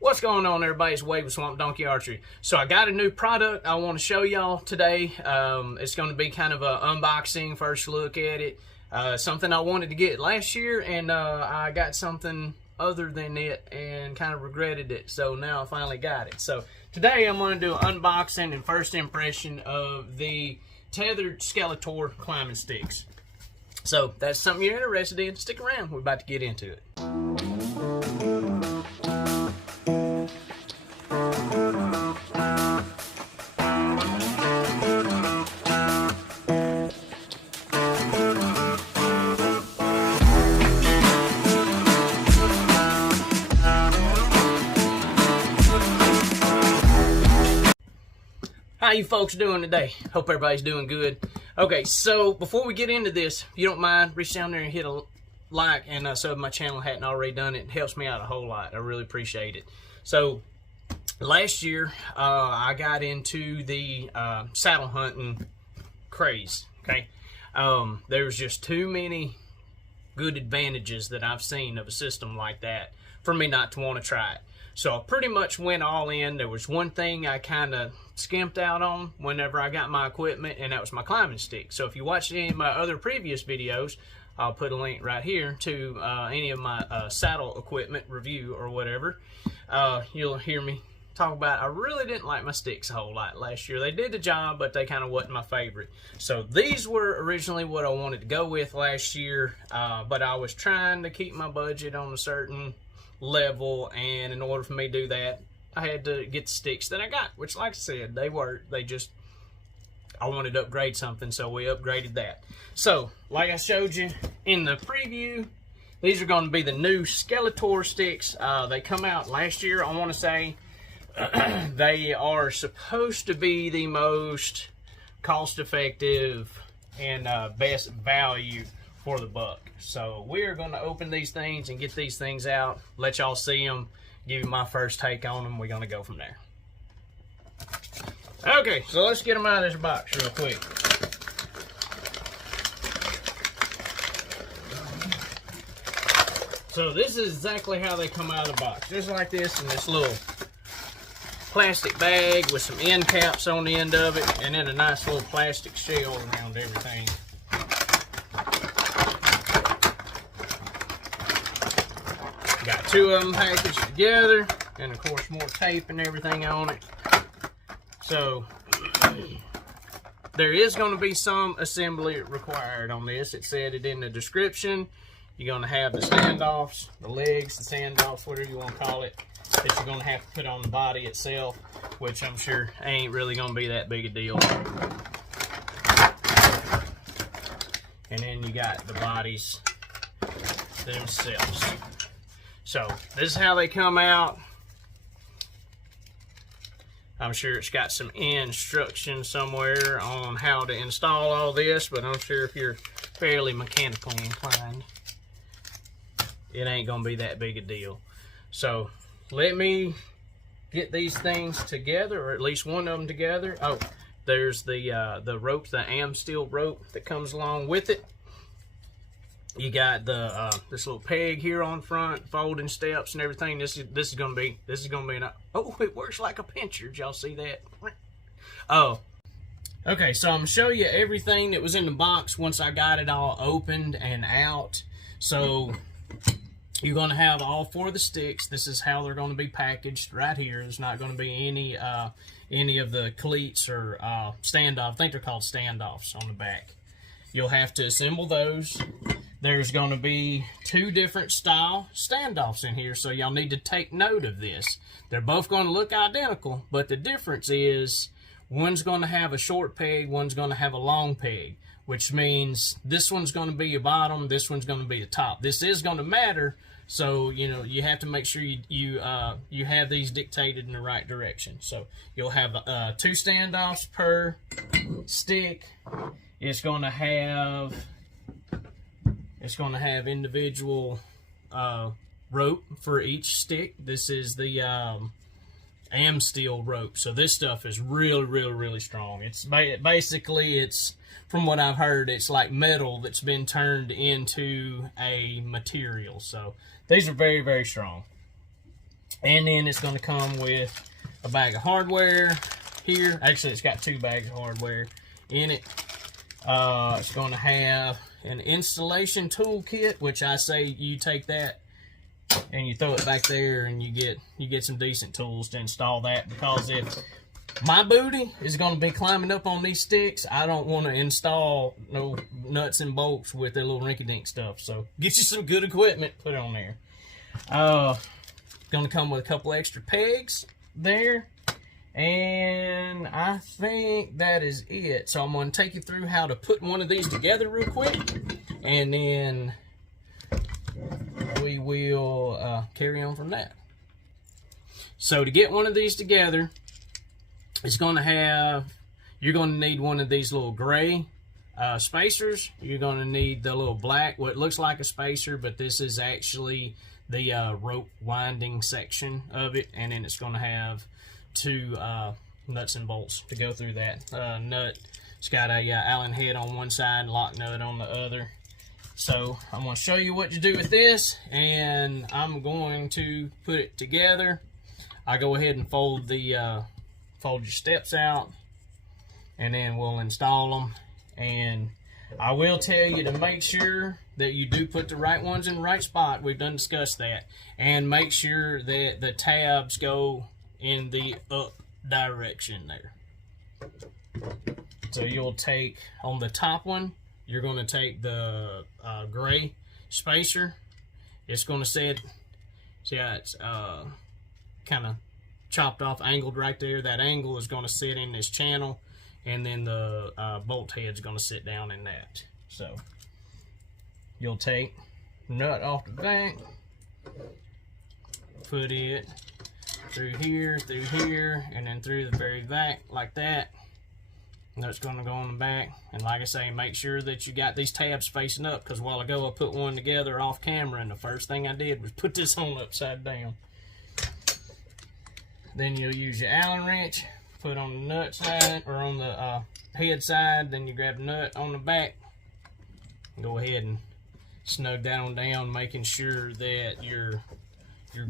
What's going on, everybody? It's Wade with Swamp Donkey Archery. So I got a new product I want to show y'all today. It's going to be kind of an unboxing, first look at it. Something I wanted to get last year, and I got something other than it and kind of regretted it. So now I finally got it. So today I'm going to do an unboxing and first impression of the Tethrd Skelator Climbing Sticks. So if that's something you're interested in, stick around. We're about to get into it. How you folks doing today? Hope everybody's doing good. Okay, so before we get into this, if you don't mind, reach down there and hit a like and sub to my channel. Hadn't already done it. It helps me out a whole lot. I really appreciate it. So last year, I got into the saddle hunting craze. Okay, there's just too many good advantages that I've seen of a system like that for me not to want to try it. So I pretty much went all in. There was one thing I kind of skimped out on whenever I got my equipment, and that was my climbing stick. So if you watched any of my other previous videos, I'll put a link right here to any of my saddle equipment review or whatever. You'll hear me talk about I really didn't like my sticks a whole lot last year. They did the job, but they kind of wasn't my favorite. So these were originally what I wanted to go with last year, but I was trying to keep my budget on a certain level, and in order for me to do that, I had to get the sticks that I got, which, like I said, they worked. I wanted to upgrade something, so we upgraded that. So like I showed you in the preview, these are going to be the new Skelator sticks. They come out last year, I want to say. They are supposed to be the most cost-effective and best value for the buck. So we're going to open these things and get these things out, let y'all see them, give you my first take on them. We're going to go from there. Okay, so let's get them out of this box real quick. So this is exactly how they come out of the box, just like this, in this little plastic bag with some end caps on the end of it, and then a nice little plastic shell around everything. Got two of them packaged together, and of course more tape and everything on it. So there is going to be some assembly required on this. It said it in the description. You're going to have the standoffs, the legs, the standoffs, whatever you want to call it, that you're going to have to put on the body itself, which I'm sure ain't really going to be that big a deal. And then you got the bodies themselves. So this is how they come out. I'm sure it's got some instructions somewhere on how to install all this, but I'm sure if you're fairly mechanically inclined, it ain't gonna be that big a deal. So let me get these things together, or at least one of them together. Oh, there's the rope, the AM steel rope that comes along with it. You got the this little peg here on front, folding steps and everything. This is gonna be an, oh, it works like a pincher. Did y'all see that? Oh, okay. So I'm gonna show you everything that was in the box once I got it all opened and out. So you're gonna have all four of the sticks. This is how they're gonna be packaged right here. There's not gonna be any of the cleats or standoff. I think they're called standoffs on the back. You'll have to assemble those. There's going to be two different style standoffs in here, so y'all need to take note of this. They're both going to look identical, but the difference is one's going to have a short peg, one's going to have a long peg, which means this one's going to be your bottom, this one's going to be the top. This is going to matter, so you know you have to make sure you have these dictated in the right direction. So you'll have two standoffs per stick. It's going to have individual rope for each stick. This is the AM steel rope, so this stuff is really strong. It's basically, it's, from what I've heard, it's like metal that's been turned into a material. So these are very strong. And then it's going to come with a bag of hardware here. Actually, it's got 2 bags of hardware in it. It's going to have an installation toolkit, which I say you take that and you throw it back there, and you get some decent tools to install that. Because if my booty is going to be climbing up on these sticks, I don't want to install no nuts and bolts with their little rinky-dink stuff. So get you some good equipment, put it on there. Going to come with a couple extra pegs there. And I think that is it. So I'm going to take you through how to put one of these together real quick. And then we will carry on from that. So to get one of these together, it's going to have, you're going to need one of these little gray spacers. You're going to need the little black, what looks like a spacer, but this is actually the rope winding section of it. And then it's going to have 2 nuts and bolts to go through that. Nut, it's got a Allen head on one side, lock nut on the other. So I'm going to show you what to do with this, and I'm going to put it together. I go ahead and fold your steps out, and then we'll install them. And I will tell you to make sure that you do put the right ones in the right spot. We've done discussed that. And make sure that the tabs go in the up direction there. So you'll take, on the top one, you're going to take the gray spacer. It's going to set, see how it's kind of chopped off, angled right there. That angle is going to sit in this channel, and then the bolt head's going to sit down in that. So you'll take nut off the back, put it through here, and then through the very back like that. Nut's going to go on the back. And like I say, make sure that you got these tabs facing up, because a while ago I put one together off camera, and the first thing I did was put this on upside down. Then you'll use your Allen wrench, put on the nut side, or on the head side. Then you grab the nut on the back, go ahead and snug that on down, making sure that your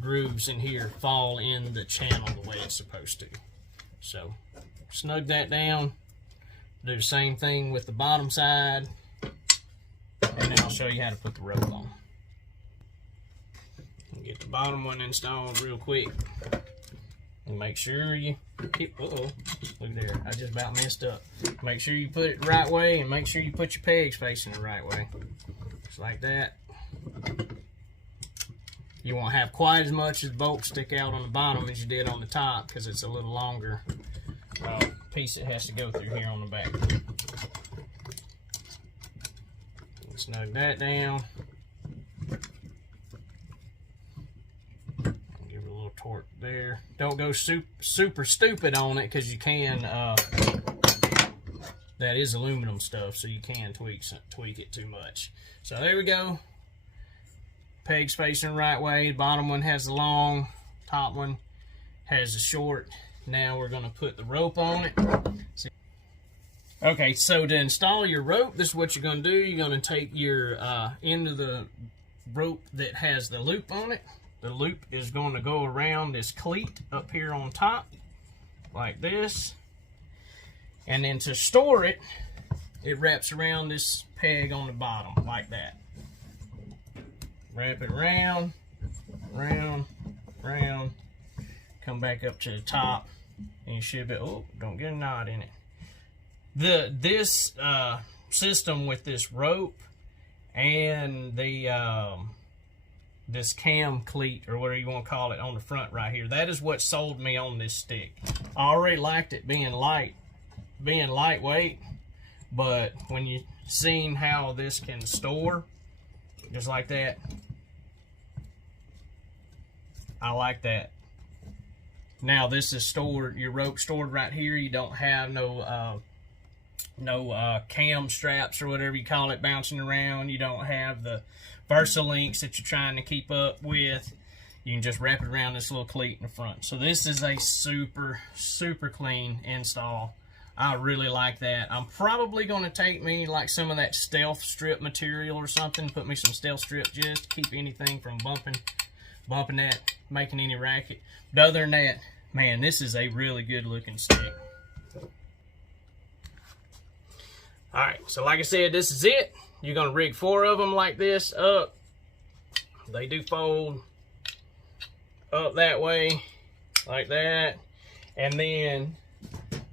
grooves in here fall in the channel the way it's supposed to. So snug that down. Do the same thing with the bottom side, and then I'll show you how to put the rope on. Get the bottom one installed real quick, and make sure you keep, look there, I just about messed up. Make sure you put it the right way, and make sure you put your pegs facing the right way, just like that. You won't have quite as much as the bolt stick out on the bottom as you did on the top, because it's a little longer piece that has to go through here on the back. Snug that down. Give it a little torque there. Don't go super stupid on it, because you can, that is aluminum stuff, so you can tweak it too much. So there we go. Pegs facing the right way. The bottom one has the long, top one has the short. Now we're going to put the rope on it. Okay, so to install your rope, this is what you're going to do. You're going to take your end of the rope that has the loop on it. The loop is going to go around this cleat up here on top, like this. And then to store it, it wraps around this peg on the bottom, like that. Wrap it around, round, come back up to the top, and you should be, oh, don't get a knot in it. This system with this rope and the this cam cleat, or whatever you want to call it, on the front right here, that is what sold me on this stick. I already liked it being lightweight, but when you seen how this can store just like that, I like that. Now this is stored, your rope stored right here. You don't have no cam straps or whatever you call it bouncing around. You don't have the Versalinks that you're trying to keep up with. You can just wrap it around this little cleat in the front. So this is a super clean install. I really like that. I'm probably going to take me like some of that stealth strip material or something, put me some stealth strip just to keep anything from bumping bumping that, making any racket. But other than that, man, this is a really good looking stick. Alright, so like I said, this is it. You're going to rig 4 of them like this up. They do fold up that way, like that. And then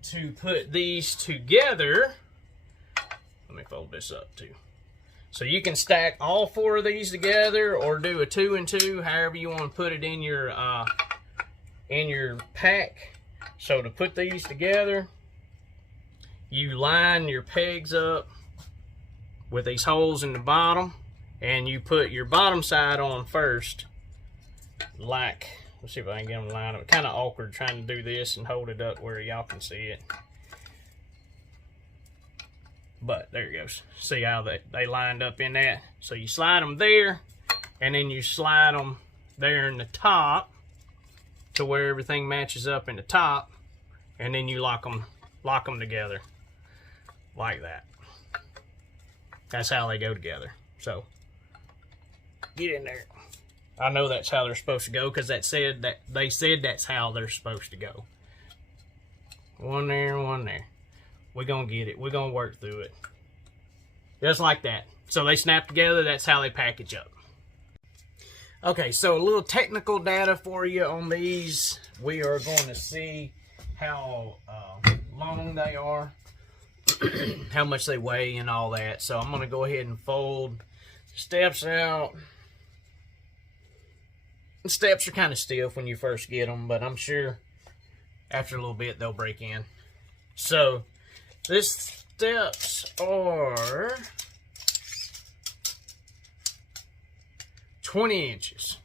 to put these together, let me fold this up too. So you can stack all 4 of these together or do a 2 and 2, however you want to put it in your pack. So to put these together, you line your pegs up with these holes in the bottom, and you put your bottom side on first. Like, let's see if I can get them lined up. Kind of awkward trying to do this and hold it up where y'all can see it. But there it goes. See how they lined up in that? So you slide them there, and then you slide them there in the top to where everything matches up in the top, and then you lock them together like that. That's how they go together. So get in there. I know that's how they're supposed to go because they said that's how they're supposed to go. One there, one there. We're gonna get it. We're gonna work through it. Just like that. So they snap together. That's how they package up. Okay, so a little technical data for you on these. We are going to see how long they are, how much they weigh, and all that. So I'm gonna go ahead and fold steps out. The steps are kind of stiff when you first get them, but I'm sure after a little bit they'll break in. So these steps are 20 inches.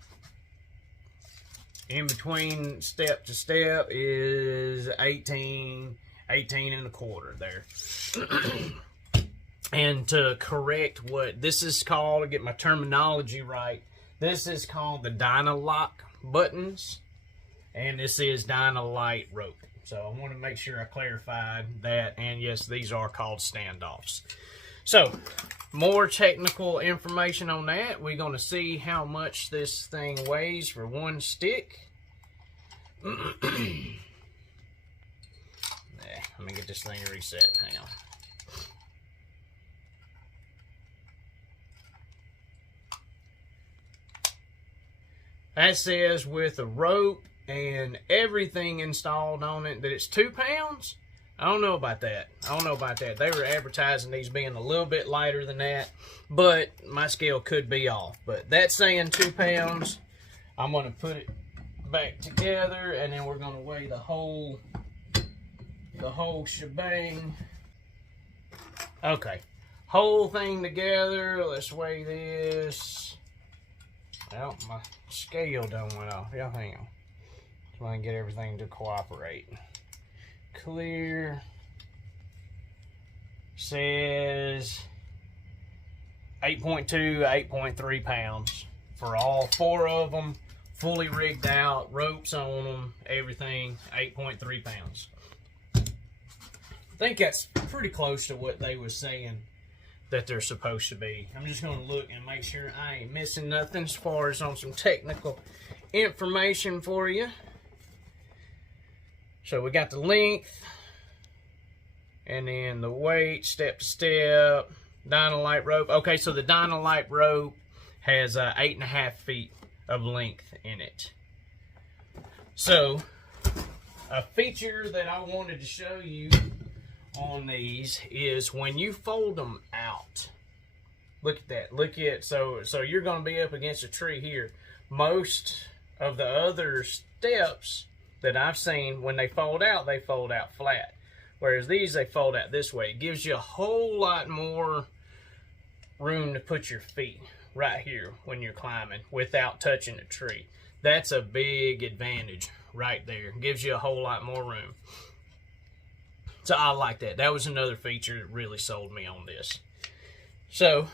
In between step to step is 18 and a quarter there. And to correct what this is called, to get my terminology right, this is called the Dynalock buttons, and this is Dynalite rope. So I want to make sure I clarified that, and yes, these are called standoffs. So, more technical information on that. We're going to see how much this thing weighs for one stick. Let me get this thing reset. Hang on. That says with a rope and everything installed on it that it's 2 pounds. I don't know about that. They were advertising these being a little bit lighter than that, but my scale could be off. But that's saying 2 pounds. I'm going to put it back together, and then we're going to weigh the whole shebang. Okay, whole thing together. Let's weigh this. Well, my scale done went off. Y'all hang on. So I can get everything to cooperate. Clear. Says 8.2, 8.3 pounds for all 4 of them. Fully rigged out, ropes on them, everything, 8.3 pounds. I think that's pretty close to what they were saying that they're supposed to be. I'm just going to look and make sure I ain't missing nothing as far as on some technical information for you. So we got the length, and then the weight, step to step, Dynalite rope. Okay, so the Dynalite rope has 8.5 feet of length in it. So a feature that I wanted to show you on these is when you fold them out. Look at that. Look at, so you're going to be up against a tree here. Most of the other steps that I've seen, when they fold out flat. Whereas these, they fold out this way. It gives you a whole lot more room to put your feet right here when you're climbing without touching the tree. That's a big advantage right there. It gives you a whole lot more room. So I like that. That was another feature that really sold me on this. So,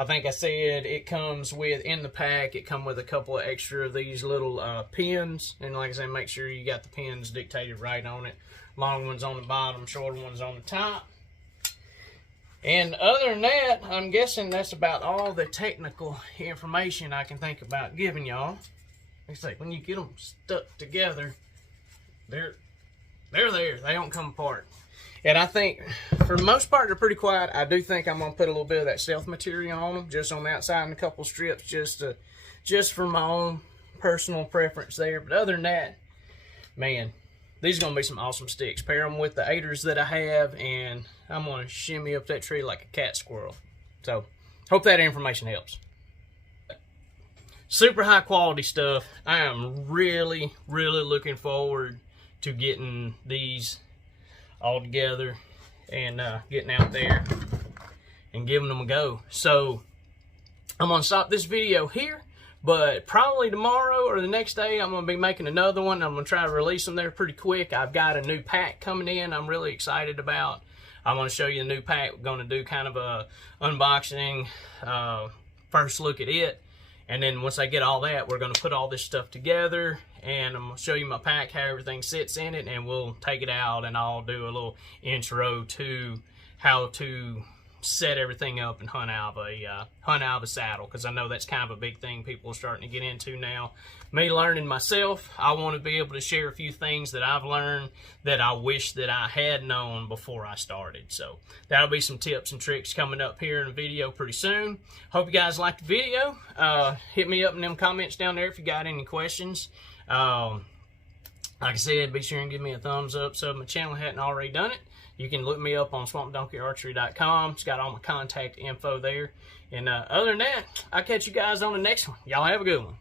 I think I said it comes with, in the pack, it comes with a couple of extra of these little pins. And like I said, make sure you got the pins dictated right on it. Long ones on the bottom, shorter ones on the top. And other than that, I'm guessing that's about all the technical information I can think about giving y'all. It's like when you get them stuck together, they're there. They don't come apart. And I think, for the most part, they're pretty quiet. I do think I'm going to put a little bit of that stealth material on them, just on the outside and a couple strips, just for my own personal preference there. But other than that, man, these are going to be some awesome sticks. Pair them with the aiders that I have, and I'm going to shimmy up that tree like a cat squirrel. So, hope that information helps. Super high quality stuff. I am really, really looking forward to getting these all together and getting out there and giving them a go. So I'm gonna stop this video here, but probably tomorrow or the next day I'm gonna be making another one. I'm gonna try to release them there pretty quick. I've got a new pack coming in I'm really excited about. I'm gonna show you the new pack. We're gonna do kind of a unboxing, first look at it. And then once I get all that, we're going to put all this stuff together, and I'm going to show you my pack, how everything sits in it, and we'll take it out, and I'll do a little intro to how to set everything up and hunt out of a saddle, because I know that's kind of a big thing people are starting to get into now. Me learning myself, I want to be able to share a few things that I've learned that I wish that I had known before I started. So that'll be some tips and tricks coming up here in the video pretty soon. Hope you guys liked the video. Hit me up in them comments down there if you got any questions. Like I said, be sure and give me a thumbs up so if my channel hadn't already done it. You can look me up on swampdonkeyarchery.com. It's got all my contact info there. And other than that, I'll catch you guys on the next one. Y'all have a good one.